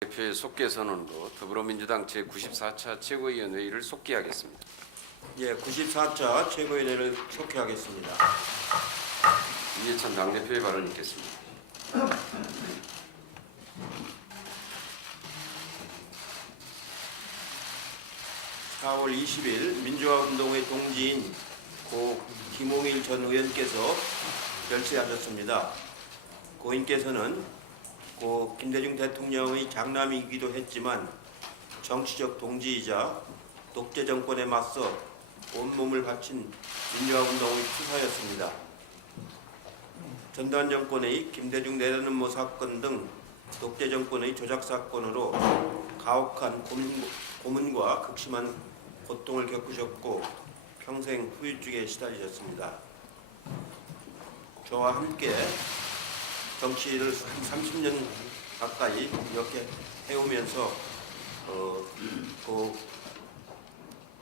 대표의 속개 선언으로 더불어민주당 제94차 최고위원회의를 속기하겠습니다. 예, 94차 최고위원회를 속회하겠습니다. 이해찬 당대표의 발언이 있겠습니다. 4월 20일 민주화운동의 동지인 고 김홍일 전 의원께서 별세하셨습니다. 고인께서는 고 김대중 대통령의 장남이기도 했지만 정치적 동지이자 독재 정권에 맞서 온몸을 바친 민주화운동의 투사였습니다. 전두환 정권의 김대중 내려놓은 사건 등 독재 정권의 조작 사건으로 가혹한 고문과 극심한 고통을 겪으셨고 평생 후유증에 시달리셨습니다. 저와 함께 정치를 30년 가까이 이렇게 해오면서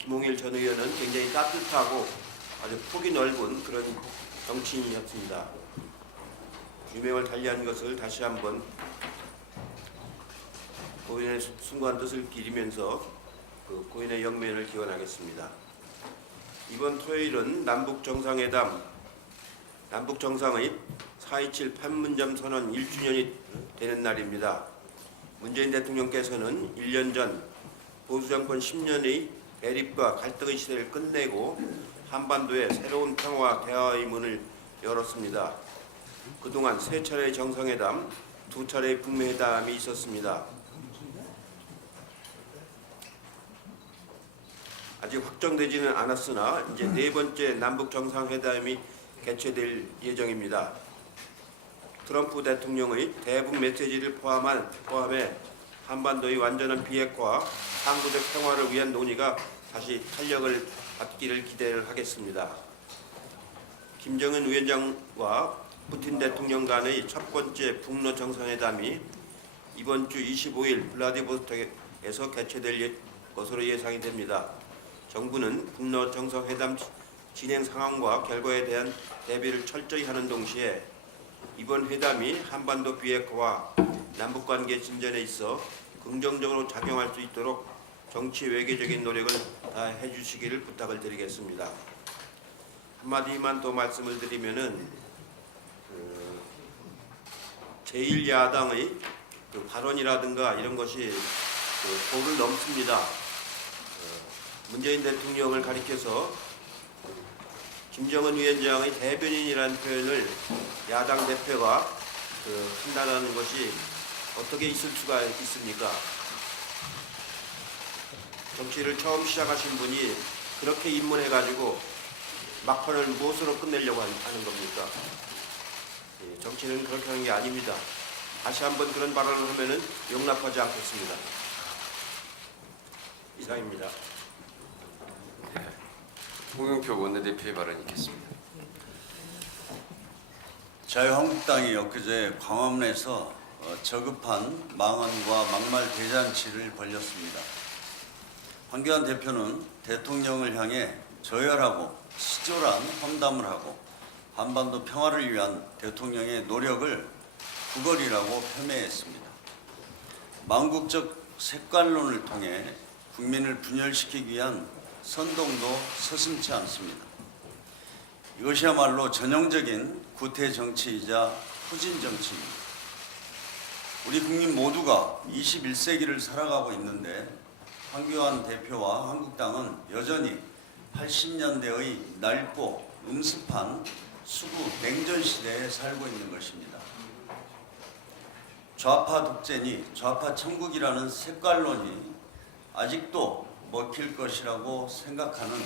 김홍일 전 의원은 굉장히 따뜻하고 아주 폭이 넓은 그런 정치인이었습니다. 유명을 달리한 것을 다시 한번 고인의 숭고한 뜻을 기리면서 고인의 영면을 기원하겠습니다. 이번 토요일은 남북 정상의 4.27 판문점 선언 1주년이 되는 날입니다. 문재인 대통령께서는 1년 전 보수정권 10년의 대립과 갈등의 시대를 끝내고 한반도에 새로운 평화와 대화의 문을 열었습니다. 그동안 3차례의 정상회담, 2차례의 북미회담이 있었습니다. 아직 확정되지는 않았으나 이제 4번째 남북 정상회담이 개최될 예정입니다. 트럼프 대통령의 대북 메시지를 포함해 한반도의 완전한 비핵화와 항구적 평화를 위한 논의가 다시 탄력을 받기를 기대를 하겠습니다. 김정은 위원장과 푸틴 대통령 간의 첫 번째 북러 정상회담이 이번 주 25일 블라디보스톡에서 개최될 것으로 예상이 됩니다. 정부는 북러 정상회담 진행 상황과 결과에 대한 대비를 철저히 하는 동시에 이번 회담이 한반도 비핵화와 남북관계 진전에 있어 긍정적으로 작용할 수 있도록 정치 외교적인 노력을 다해 주시기를 부탁을 드리겠습니다. 한마디만 더 말씀을 드리면은 제1야당의 발언이라든가 이런 것이 도를 넘습니다. 문재인 대통령을 가리켜서 김정은 위원장의 대변인이라는 표현을 야당 대표가 한다는 것이 어떻게 있을 수가 있습니까? 정치를 처음 시작하신 분이 그렇게 입문해가지고 막판을 무엇으로 끝내려고 하는 겁니까? 정치는 그렇게 하는 게 아닙니다. 다시 한번 그런 발언을 하면은 용납하지 않겠습니다. 이상입니다. 홍영표 원내대표의 발언이 있겠습니다. 자유한국당이 엊그제 광화문에서 저급한 망언과 막말 대잔치를 벌였습니다. 황교안 대표는 대통령을 향해 저열하고 치졸한 험담을 하고 한반도 평화를 위한 대통령의 노력을 구걸이라고 폄훼했습니다. 망국적 색깔론을 통해 국민을 분열시키기 위한 선동도 서슴지 않습니다. 이것이야말로 전형적인 구태 정치이자 후진 정치입니다. 우리 국민 모두가 21세기를 살아가고 있는데 황교안 대표와 한국당은 여전히 80년대의 낡고 음습한 수구 냉전 시대에 살고 있는 것입니다. 좌파 독재니 좌파 천국이라는 색깔론이 아직도 먹힐 것이라고 생각하는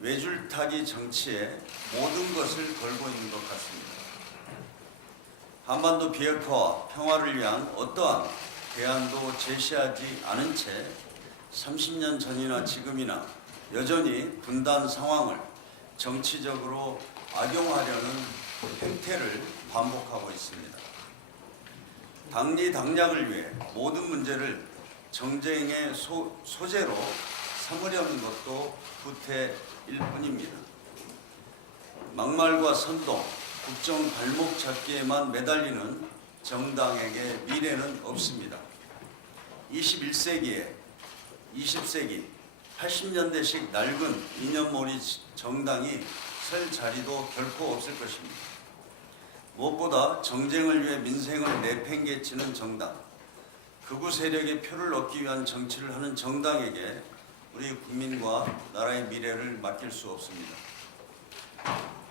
외줄타기 정치에 모든 것을 걸고 있는 것 같습니다. 한반도 비핵화와 평화를 위한 어떠한 대안도 제시하지 않은 채 30년 전이나 지금이나 여전히 분단 상황을 정치적으로 악용하려는 행태를 반복하고 있습니다. 당리당략을 위해 모든 문제를 정쟁의 소재로 삼으려는 것도 구태일 뿐입니다. 막말과 선동, 국정 발목 잡기에만 매달리는 정당에게 미래는 없습니다. 21세기에 20세기 80년대식 낡은 이념몰이 정당이 설 자리도 결코 없을 것입니다. 무엇보다 정쟁을 위해 민생을 내팽개치는 정당, 극우 세력의 표를 얻기 위한 정치를 하는 정당에게 우리 국민과 나라의 미래를 맡길 수 없습니다.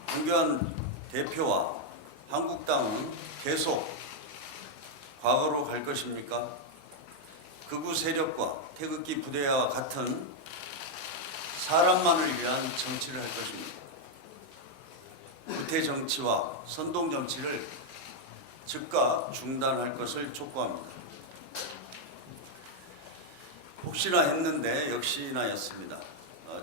황교안 대표와 한국당은 계속 과거로 갈 것입니까? 극우 세력과 태극기 부대와 같은 사람만을 위한 정치를 할 것입니다. 구태 정치와 선동 정치를 즉각 중단할 것을 촉구합니다. 혹시나 했는데 역시나였습니다.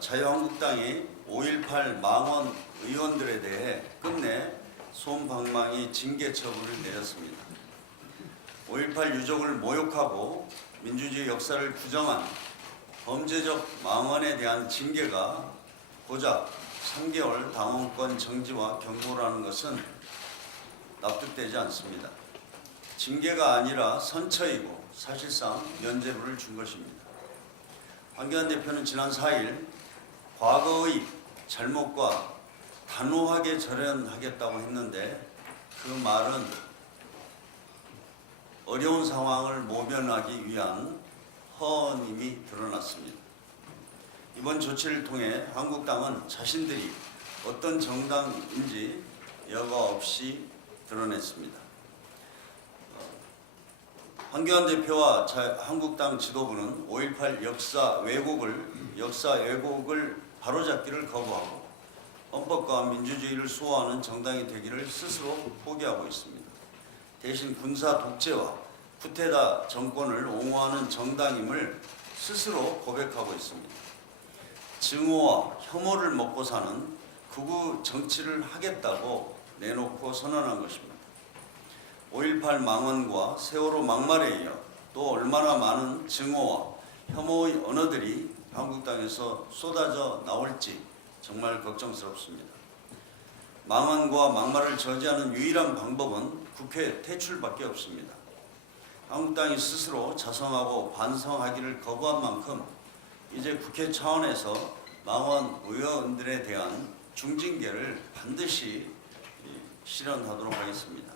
자유한국당이 5.18 망원 의원들에 대해 끝내 솜방망이 징계 처분을 내렸습니다. 5.18 유족을 모욕하고 민주주의 역사를 부정한 범죄적 망언에 대한 징계가 고작 3개월 당원권 정지와 경고라는 것은 납득되지 않습니다. 징계가 아니라 선처이고 사실상 면죄부를 준 것입니다. 황교안 대표는 지난 4일 과거의 잘못과 단호하게 절연하겠다고 했는데 그 말은 어려운 상황을 모면하기 위한 허언임이 드러났습니다. 이번 조치를 통해 한국당은 자신들이 어떤 정당인지 여과 없이 드러냈습니다. 황교안 대표와 한국당 지도부는 5.18 역사 왜곡을 바로잡기를 거부하고 헌법과 민주주의를 수호하는 정당이 되기를 스스로 포기하고 있습니다. 대신 군사 독재와 쿠데타 정권을 옹호하는 정당임을 스스로 고백하고 있습니다. 증오와 혐오를 먹고 사는 극우 정치를 하겠다고 내놓고 선언한 것입니다. 5.18 망언과 세월호 막말에 이어 또 얼마나 많은 증오와 혐오의 언어들이 한국당에서 쏟아져 나올지 정말 걱정스럽습니다. 망언과 막말을 저지하는 유일한 방법은 국회 퇴출밖에 없습니다. 한국당이 스스로 자성하고 반성하기를 거부한 만큼 이제 국회 차원에서 망언 의원들에 대한 중징계를 반드시 실현하도록 하겠습니다.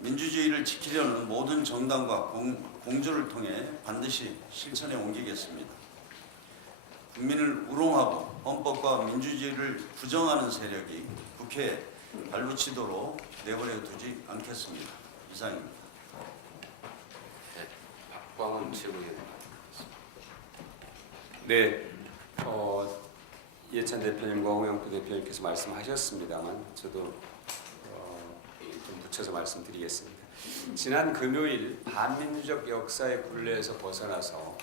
민주주의를 지키려는 모든 정당과 공조를 통해 반드시 실천에 옮기겠습니다. 국민을 우롱하고 헌법과 민주주의를 부정하는 세력이 국회에 발붙이도록 내버려 두지 않겠습니다. 이상입니다. 네, 박광훈 최고위원. 네, 이해찬 대표님과 홍영표 대표님께서 말씀하셨습니다만 저도 좀 붙여서 말씀드리겠습니다. 지난 금요일 반민주적 역사의 굴레에서 벗어나서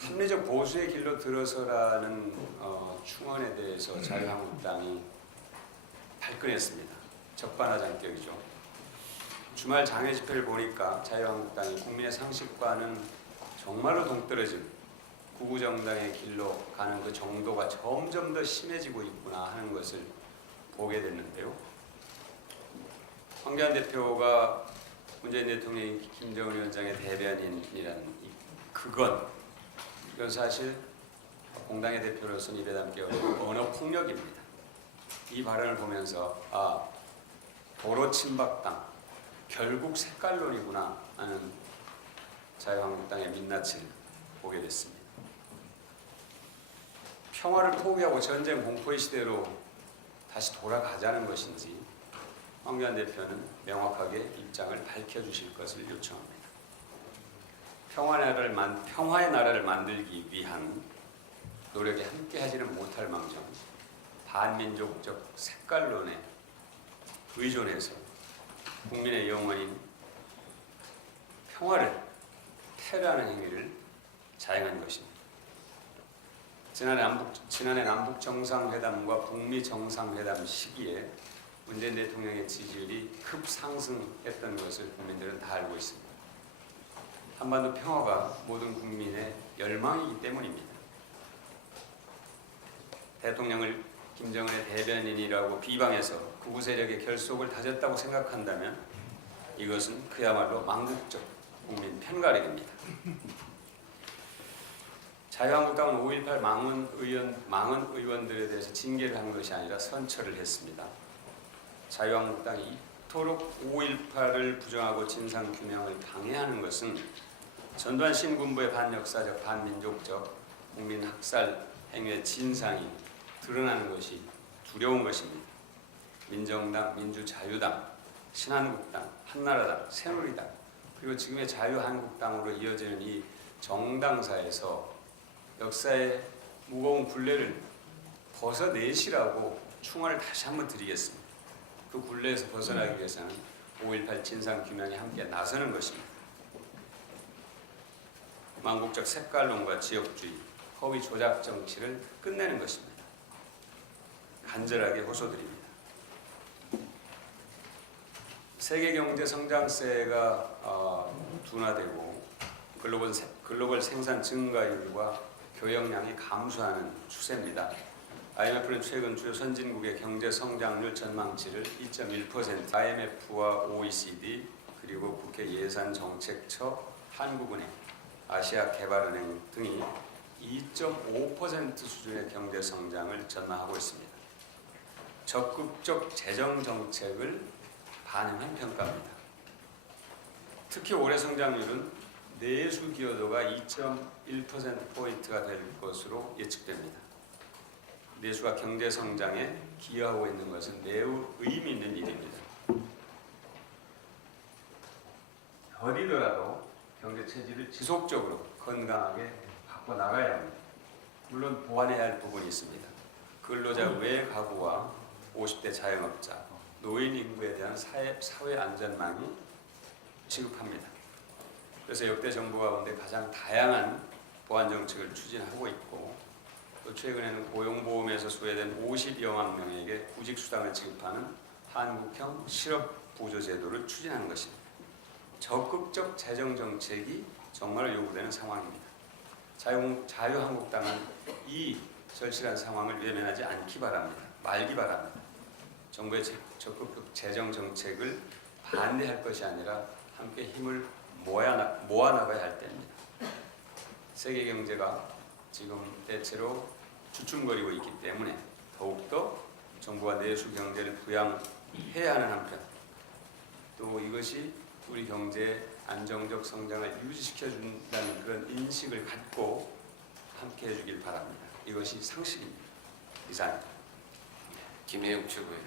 합리적 보수의 길로 들어서라는 충언에 대해서 자유한국당이 발끈했습니다. 적반하장격이죠. 주말 장외 집회를 보니까 자유한국당이 국민의 상식과는 정말로 동떨어진 구구 정당의 길로 가는 그 정도가 점점 더 심해지고 있구나 하는 것을 보게 됐는데요. 황교안 대표가 문재인 대통령이 김정은 위원장의 대변인이라는 이건 사실 공당의 대표로서는 입에 담기 어려운 언어 폭력입니다. 이 발언을 보면서 도로 친박당 결국 색깔론이구나 하는 자유한국당의 민낯을 보게 됐습니다. 평화를 포기하고 전쟁 공포의 시대로 다시 돌아가자는 것인지 황교안 대표는 명확하게 입장을 밝혀주실 것을 요청합니다. 평화의 나라를 만들기 위한 노력에 함께하지는 못할 망정 반민족적 색깔론에 의존해서 국민의 영원인 평화를 테러하는 행위를 자행한 것입니다. 지난해 남북 정상회담과 북미 정상회담 시기에 문재인 대통령의 지지율이 급상승했던 것을 국민들은 다 알고 있습니다. 한반도 평화가 모든 국민의 열망이기 때문입니다. 대통령을 김정은의 대변인이라고 비방해서 극우 세력의 결속을 다졌다고 생각한다면 이것은 그야말로 망국적 국민 편가르기입니다. 자유한국당은 5.18 망언 의원들에 대해서 징계를 한 것이 아니라 선처를 했습니다. 자유한국당이 이토록 5.18을 부정하고 진상규명을 방해하는 것은 전두환 신군부의 반역사적, 반민족적 국민 학살 행위의 진상이 드러나는 것이 두려운 것입니다. 민정당, 민주자유당, 신한국당, 한나라당, 새누리당 그리고 지금의 자유한국당으로 이어지는 이 정당사에서 역사의 무거운 굴레를 벗어내시라고 충언을 다시 한번 드리겠습니다. 그 굴레에서 벗어나기 위해서는 5.18 진상규명에 함께 나서는 것입니다. 망국적 색깔론과 지역주의, 허위 조작 정치를 끝내는 것입니다. 간절하게 호소드립니다. 세계 경제 성장세가 둔화되고 글로벌 생산 증가율과 교역량이 감소하는 추세입니다. IMF는 최근 주요 선진국의 경제 성장률 전망치를 2.1%, IMF와 OECD 그리고 국회 예산정책처, 한국은행, 아시아개발은행 등이 2.5% 수준의 경제 성장을 전망하고 있습니다. 적극적 재정 정책을 반영한 평가입니다. 특히 올해 성장률은 내수 기여도가 2.1%포인트가 될 것으로 예측됩니다. 내수가 경제 성장에 기여하고 있는 것은 매우 의미 있는 일입니다. 더디더라도 경제 체질을 지속적으로 건강하게 바꿔 나가야 합니다. 물론 보완해야 할 부분이 있습니다. 근로자 외 가구와 50대 자영업자, 노인 인구에 대한 사회 안전망이 시급합니다. 그래서 역대 정부 가운데 가장 다양한 보완 정책을 추진하고 있고 또 최근에는 고용보험에서 소외된 50여만 명에게 구직 수당을 지급하는 한국형 실업보조제도를 추진하는 것입니다. 적극적 재정 정책이 정말 요구되는 상황입니다. 자유한국당은 이 절실한 상황을 외면하지 않기 바랍니다. 말기 바랍니다. 정부의 적극적 재정 정책을 반대할 것이 아니라 함께 힘을 모아나가야 할 때입니다. 세계 경제가 지금 대체로 주춤거리고 있기 때문에 더욱더 정부가 내수 경제를 부양해야 하는 한편 또 이것이 우리 경제의 안정적 성장을 유지시켜준다는 그런 인식을 갖고 함께 해주길 바랍니다. 이것이 상식입니다. 이상입니다. 김혜영 최고위원.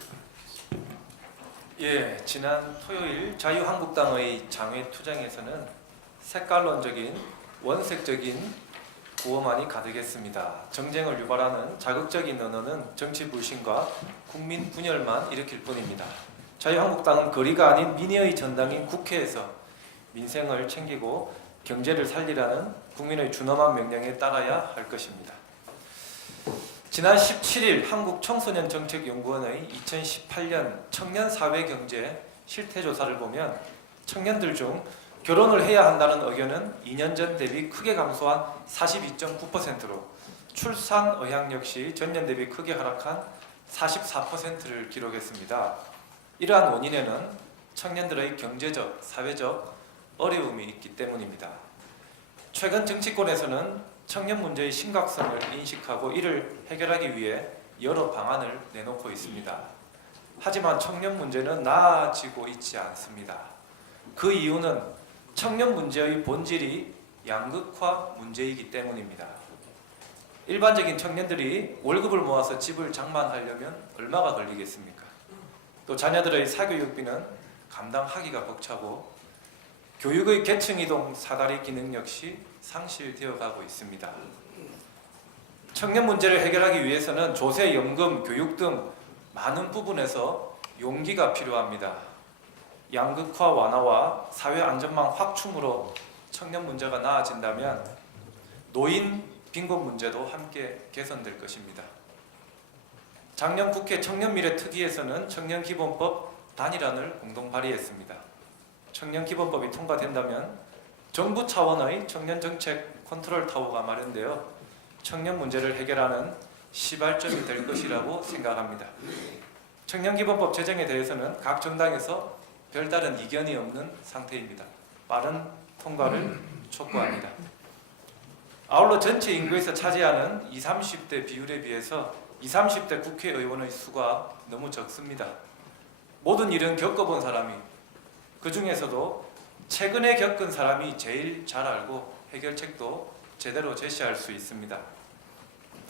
예, 지난 토요일 자유한국당의 장외투쟁에서는 색깔론적인 원색적인 구호만이 가득했습니다. 정쟁을 유발하는 자극적인 언어는 정치 불신과 국민 분열만 일으킬 뿐입니다. 자유한국당은 거리가 아닌 민의의 전당인 국회에서 민생을 챙기고 경제를 살리라는 국민의 준엄한 명령에 따라야 할 것입니다. 지난 17일 한국청소년정책연구원의 2018년 청년 사회경제 실태조사를 보면 청년들 중 결혼을 해야 한다는 의견은 2년 전 대비 크게 감소한 42.9%로 출산 의향 역시 전년 대비 크게 하락한 44%를 기록했습니다. 이러한 원인에는 청년들의 경제적, 사회적 어려움이 있기 때문입니다. 최근 정치권에서는 청년 문제의 심각성을 인식하고 이를 해결하기 위해 여러 방안을 내놓고 있습니다. 하지만 청년 문제는 나아지고 있지 않습니다. 그 이유는 청년 문제의 본질이 양극화 문제이기 때문입니다. 일반적인 청년들이 월급을 모아서 집을 장만하려면 얼마가 걸리겠습니까? 또 자녀들의 사교육비는 감당하기가 벅차고 교육의 계층이동 사다리 기능 역시 상실되어 가고 있습니다. 청년 문제를 해결하기 위해서는 조세, 연금, 교육 등 많은 부분에서 용기가 필요합니다. 양극화 완화와 사회 안전망 확충으로 청년 문제가 나아진다면 노인 빈곤 문제도 함께 개선될 것입니다. 작년 국회 청년미래특위에서는 청년기본법 단일안을 공동 발의했습니다. 청년기본법이 통과된다면 정부 차원의 청년정책 컨트롤타워가 마련되어 청년 문제를 해결하는 시발점이 될 것이라고 생각합니다. 청년기본법 제정에 대해서는 각 정당에서 별다른 이견이 없는 상태입니다. 빠른 통과를 촉구합니다. 아울러 전체 인구에서 차지하는 20, 30대 비율에 비해서 20, 30대 국회의원의 수가 너무 적습니다. 모든 일은 겪어본 사람이, 그 중에서도 최근에 겪은 사람이 제일 잘 알고 해결책도 제대로 제시할 수 있습니다.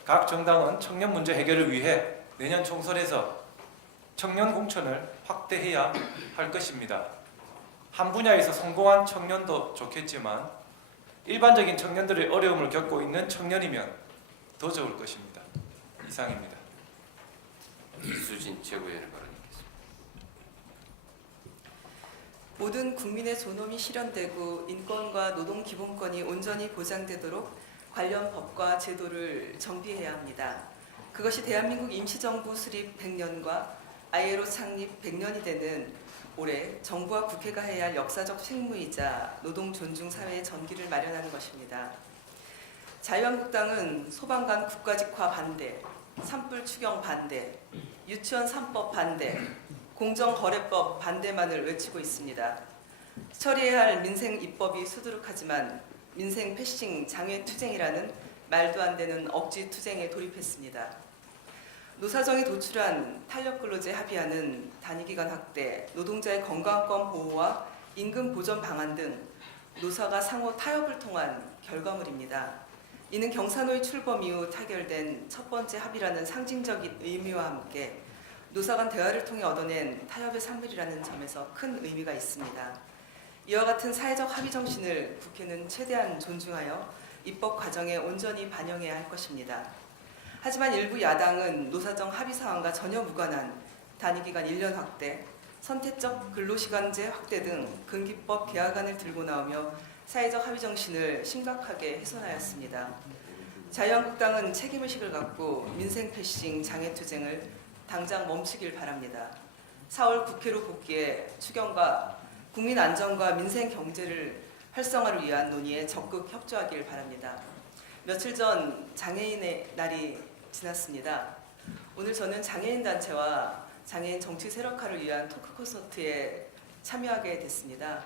각 정당은 청년 문제 해결을 위해 내년 총선에서 청년 공천을 확대해야 할 것입니다. 한 분야에서 성공한 청년도 좋겠지만 일반적인 청년들의 어려움을 겪고 있는 청년이면 더 좋을 것입니다. 이상입니다. 이수진 최고위원의 발언이겠습니다. 모든 국민의 존엄이 실현되고 인권과 노동 기본권이 온전히 보장되도록 관련 법과 제도를 정비해야 합니다. 그것이 대한민국 임시정부 수립 100년과 ILO 창립 100년이 되는 올해 정부와 국회가 해야 할 역사적 책무이자 노동 존중 사회의 전기를 마련하는 것입니다. 자유한국당은 소방관 국가직화 반대, 산불 추경 반대, 유치원 3법 반대, 공정거래법 반대만을 외치고 있습니다. 처리해야 할 민생 입법이 수두룩하지만 민생 패싱 장외투쟁이라는 말도 안 되는 억지 투쟁에 돌입했습니다. 노사정이 도출한 탄력근로제 합의안은 단위기간 확대, 노동자의 건강권 보호와 임금 보전 방안 등 노사가 상호 타협을 통한 결과물입니다. 이는 경사노의 출범 이후 타결된 첫 번째 합의라는 상징적인 의미와 함께 노사 간 대화를 통해 얻어낸 타협의 산물이라는 점에서 큰 의미가 있습니다. 이와 같은 사회적 합의 정신을 국회는 최대한 존중하여 입법 과정에 온전히 반영해야 할 것입니다. 하지만 일부 야당은 노사정 합의 사항과 전혀 무관한 단위기간 1년 확대, 선택적 근로시간제 확대 등 근기법 개혁안을 들고 나오며 사회적 합의 정신을 심각하게 훼손하였습니다. 자유한국당은 책임의식을 갖고 민생 패싱 장애투쟁을 당장 멈추길 바랍니다. 4월 국회로 복귀해 추경과 국민 안전과 민생 경제를 활성화를 위한 논의에 적극 협조하길 바랍니다. 며칠 전 장애인의 날이 지났습니다. 오늘 저는 장애인 단체와 장애인 정치 세력화를 위한 토크 콘서트에 참여하게 됐습니다.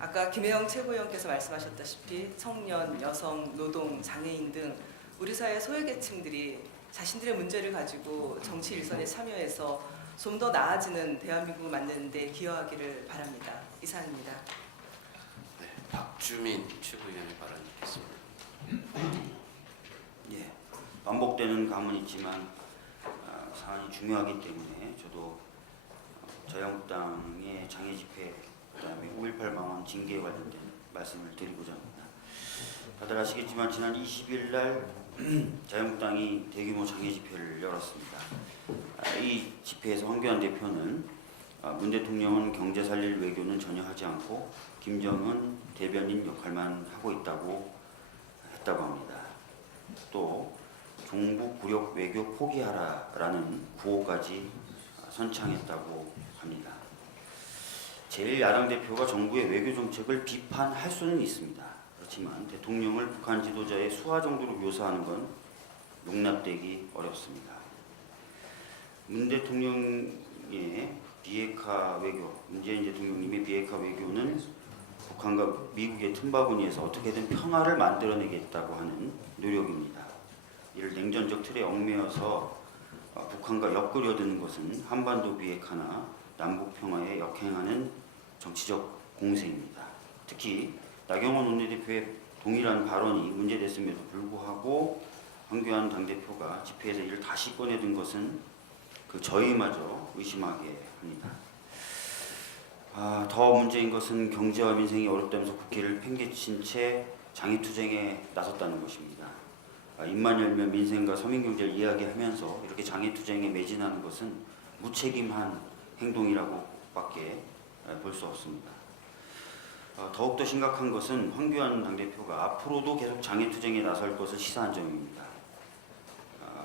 아까 김혜영 최고위원께서 말씀하셨다시피 청년, 여성, 노동, 장애인 등 우리 사회 소외계층들이 자신들의 문제를 가지고 정치 일선에 참여해서 좀 더 나아지는 대한민국을 만드는 데 기여하기를 바랍니다. 이상입니다. 네, 박주민 최고위원의 발언이겠습니다. 예, 반복되는 감은 있지만 사안이 중요하기 때문에 저도 자유한국당의 장애 집회 그다음에 5.18 방언 징계에 관련된 말씀을 드리고자 합니다. 다들 아시겠지만 지난 20일 날 자유한국당이 대규모 장애 집회를 열었습니다. 이 집회에서 황교안 대표는 문 대통령은 경제 살릴 외교는 전혀 하지 않고 김정은 대변인 역할만 하고 있다고 했다고 합니다. 또 종북 굴욕 외교 포기하라라는 구호까지 선창했다고 합니다. 제1야당 대표가 정부의 외교 정책을 비판할 수는 있습니다. 그렇지만 대통령을 북한 지도자의 수하 정도로 묘사하는 건 용납되기 어렵습니다. 문 대통령의 비핵화 외교, 문재인 대통령님의 비핵화 외교는 북한과 미국의 틈바구니에서 어떻게든 평화를 만들어내겠다고 하는 노력입니다. 이를 냉전적 틀에 얽매여서 북한과 엮으려드는 것은 한반도 비핵화나 남북 평화에 역행하는 정치적 공세입니다. 특히 나경원 원내대표의 동일한 발언이 문제됐음에도 불구하고 황교안 당대표가 집회에서 이를 다시 꺼내든 것은 그 저희마저 의심하게 합니다. 더 문제인 것은 경제와 민생이 어렵다면서 국회를 팽개친 채 장애투쟁에 나섰다는 것입니다. 입만 열면 민생과 서민경제를 이야기하면서 이렇게 장애투쟁에 매진하는 것은 무책임한 행동이라고밖에 볼 수 없습니다. 더욱더 심각한 것은 황교안 당대표가 앞으로도 계속 장애투쟁에 나설 것을 시사한 점입니다.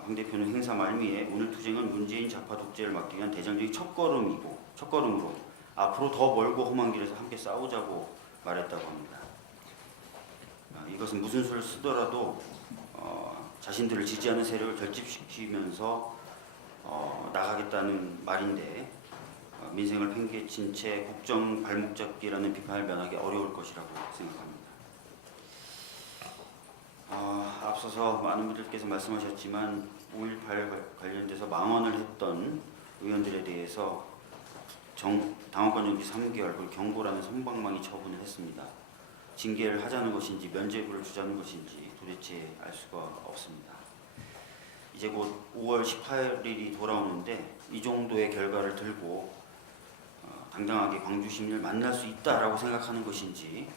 황 대표는 행사 말미에 오늘 투쟁은 문재인 좌파 독재를 막기 위한 대장적인 첫걸음으로 앞으로 더 멀고 험한 길에서 함께 싸우자고 말했다고 합니다. 이것은 무슨 수를 쓰더라도 자신들을 지지하는 세력을 결집시키면서 나가겠다는 말인데 민생을 팽개친 채 국정 발목 잡기라는 비판을 면하기 어려울 것이라고 생각합니다. 앞서서 많은 분들께서 말씀하셨지만 5.18 관련돼서 망언을 했던 의원들에 대해서 당원권 정지 3개월 그리고 경고라는 선방망이 처분을 했습니다. 징계를 하자는 것인지 면죄부를 주자는 것인지 도대체 알 수가 없습니다. 이제 곧 5월 18일이 돌아오는데 이 정도의 결과를 들고 당당하게 광주 시민을 만날 수 있다라고 생각하는 것인지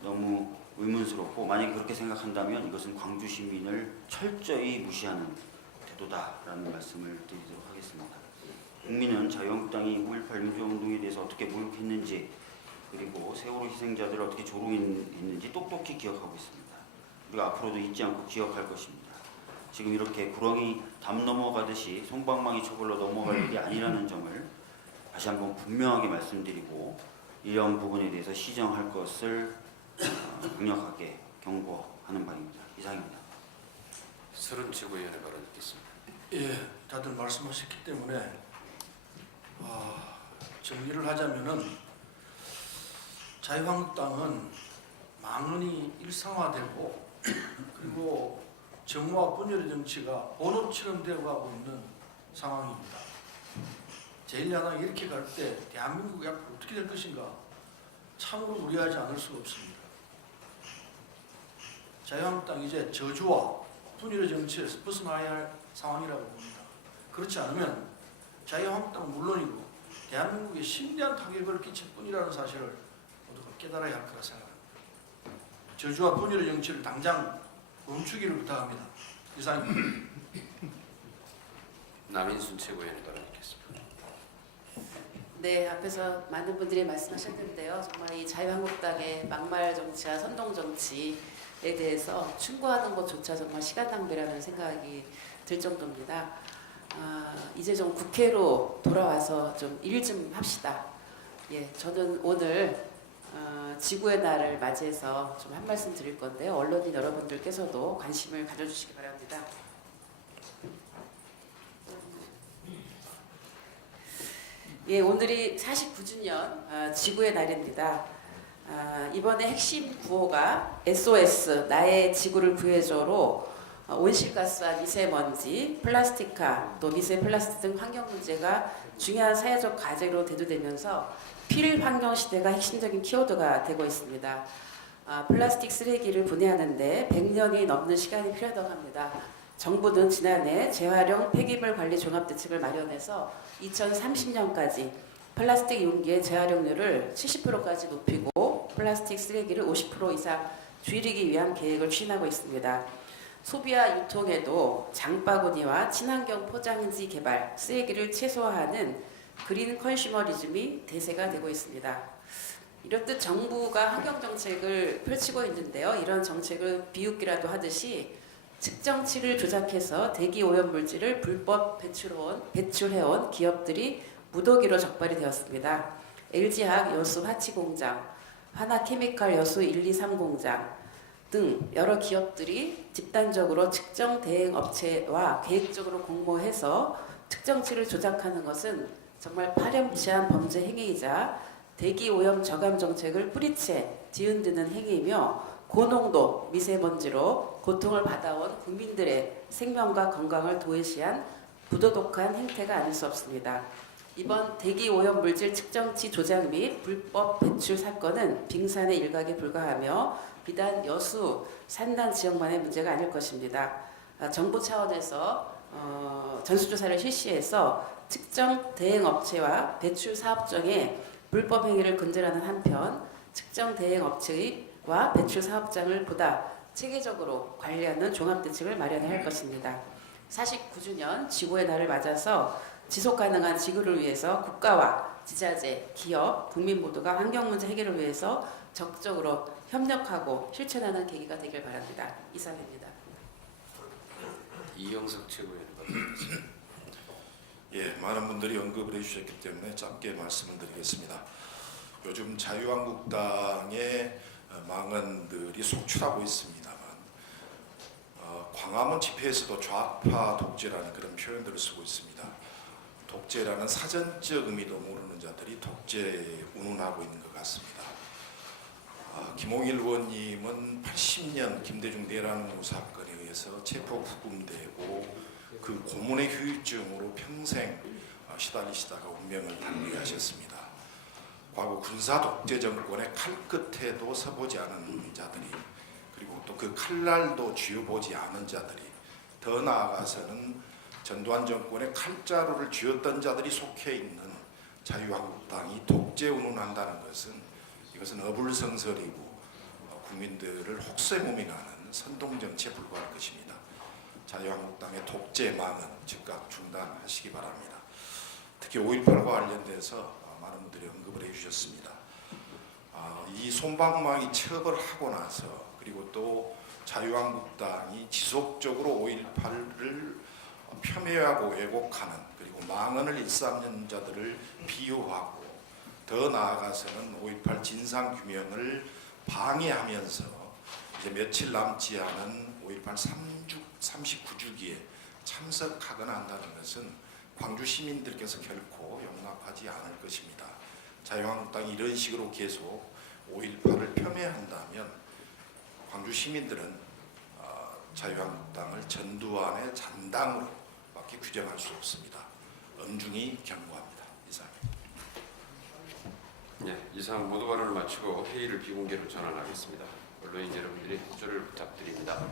너무 의문스럽고, 만약에 그렇게 생각한다면 이것은 광주 시민을 철저히 무시하는 태도다라는 말씀을 드리도록 하겠습니다. 국민은 자유한국당이 5.18 민주화운동에 대해서 어떻게 모욕했는지, 그리고 세월호 희생자들을 어떻게 조롱했는지 똑똑히 기억하고 있습니다. 그리고 앞으로도 잊지 않고 기억할 것입니다. 지금 이렇게 구렁이 담 넘어가듯이 솜방망이 처벌로 넘어갈 일이 아니라는 점을 다시 한번 분명하게 말씀드리고, 이런 부분에 대해서 시정할 것을 강력하게 경고하는 바입니다. 이상입니다. 서른 최고위원의 발언 듣겠습니다. 예, 다들 말씀하셨기 때문에 정리를 하자면은 자유한국당은 망언이 일상화되고 그리고 정무와 분열의 정치가 본업처럼 되어가고 있는 상황입니다. 제1야당이 이렇게 갈 때 대한민국이 앞으로 어떻게 될 것인가 참으로 우려하지 않을 수가 없습니다. 자유한국당이 이제 저주와 분열의 정치에서 벗어나야 할 상황이라고 봅니다. 그렇지 않으면 자유한국당은 물론이고 대한민국에 심대한 타격을 끼칠 뿐이라는 사실을 모두가 깨달아야 할 거라 생각합니다. 저주와 분열의 정치를 당장 멈추기를 부탁합니다. 이상입니다. 남인순 최고위원의 발언 듣겠습니다. 네, 앞에서 많은 분들이 말씀하셨는데요. 정말 이 자유한국당의 막말 정치와 선동 정치에 대해서 충고하는 것조차 정말 시간 낭비라는 생각이 들 정도입니다. 이제 좀 국회로 돌아와서 좀 일 좀 합시다. 예, 저는 오늘 지구의 날을 맞이해서 좀 한 말씀 드릴 건데요. 언론인 여러분들께서도 관심을 가져주시기 바랍니다. 예, 오늘이 49주년 지구의 날입니다. 이번에 핵심 구호가 SOS 나의 지구를 구해줘로 온실가스와 미세먼지, 플라스틱화, 또 미세 플라스틱 등 환경 문제가 중요한 사회적 과제로 대두되면서 필환경 시대가 핵심적인 키워드가 되고 있습니다. 플라스틱 쓰레기를 분해하는데 100년이 넘는 시간이 필요하다고 합니다. 정부는 지난해 재활용 폐기물 관리 종합대책을 마련해서 2030년까지 플라스틱 용기의 재활용률을 70%까지 높이고 플라스틱 쓰레기를 50% 이상 줄이기 위한 계획을 추진하고 있습니다. 소비와 유통에도 장바구니와 친환경 포장지 개발, 쓰레기를 최소화하는 그린 컨슈머리즘이 대세가 되고 있습니다. 이렇듯 정부가 환경 정책을 펼치고 있는데요. 이런 정책을 비웃기라도 하듯이 측정치를 조작해서 대기 오염 물질을 불법 배출해온 기업들이 무더기로 적발이 되었습니다. LG화학 여수 화치 공장, 하나케미칼 여수 123 공장 등 여러 기업들이 집단적으로 측정 대행 업체와 계획적으로 공모해서 측정치를 조작하는 것은 정말 파렴치한 범죄 행위이자 대기 오염 저감 정책을 뿌리채 뒤흔드는 행위이며 고농도 미세먼지로 고통을 받아온 국민들의 생명과 건강을 도외시한 부도덕한 행태가 아닐 수 없습니다. 이번 대기 오염 물질 측정치 조작 및 불법 배출 사건은 빙산의 일각에 불과하며 비단 여수 산단 지역만의 문제가 아닐 것입니다. 정부 차원에서 전수조사를 실시해서 측정 대행 업체와 배출 사업장의 불법 행위를 근절하는 한편 측정 대행 업체와 배출 사업장을 보다 체계적으로 관리하는 종합대책을 마련해야 할 것입니다. 49주년 지구의 날을 맞아서 지속가능한 지구를 위해서 국가와 지자체, 기업, 국민 모두가 환경 문제 해결을 위해서 적극적으로 협력하고 실천하는 계기가 되길 바랍니다. 이상입니다. 이영석 최고위원의 발언 듣겠습니다. 예, 많은 분들이 언급을 해주셨기 때문에 짧게 말씀을 드리겠습니다. 요즘 자유한국당의 망언들이 속출하고 있습니다만 광화문 집회에서도 좌파 독재라는 그런 표현들을 쓰고 있습니다. 독재라는 사전적 의미도 모르는 자들이 독재 운운하고 있는 것 같습니다. 김홍일 의원님은 80년 김대중 내란음모 사건에 의해서 체포 구금되고 그 고문의 후유증으로 평생 시달리시다가 운명을 단리하셨습니다. 과거 군사 독재 정권의 칼끝에도 서보지 않은 자들이, 그리고 또 그 칼날도 쥐어보지 않은 자들이, 더 나아가서는 전두환 정권의 칼자루를 쥐었던 자들이 속해 있는 자유한국당이 독재 운운한다는 것은, 이것은 어불성설이고 국민들을 혹세무민하는 선동정치에 불과할 것입니다. 자유한국당의 독재망은 즉각 중단하시기 바랍니다. 특히 5.18과 관련돼서 많은 분들이 언급을 해주셨습니다. 이 솜방망이 처벌하고 나서, 그리고 또 자유한국당이 지속적으로 5.18을 폄훼하고 왜곡하는, 그리고 망언을 일삼는 자들을 비호하고, 더 나아가서는 5.18 진상규명을 방해하면서 이제 며칠 남지 않은 5.18 39주기에 참석하거나 한다는 것은 광주 시민들께서 결코 용납하지 않을 것입니다. 자유한국당이 이런 식으로 계속 5.18을 폄훼한다면 광주 시민들은 자유한국당을 전두환의 잔당으로 밖에 규정할 수 없습니다. 엄중히 경고합니다. 이상입니다. 네, 이상 모두 발언을 마치고 회의를 비공개로 전환하겠습니다. 언론인 여러분들이 협조를 부탁드립니다.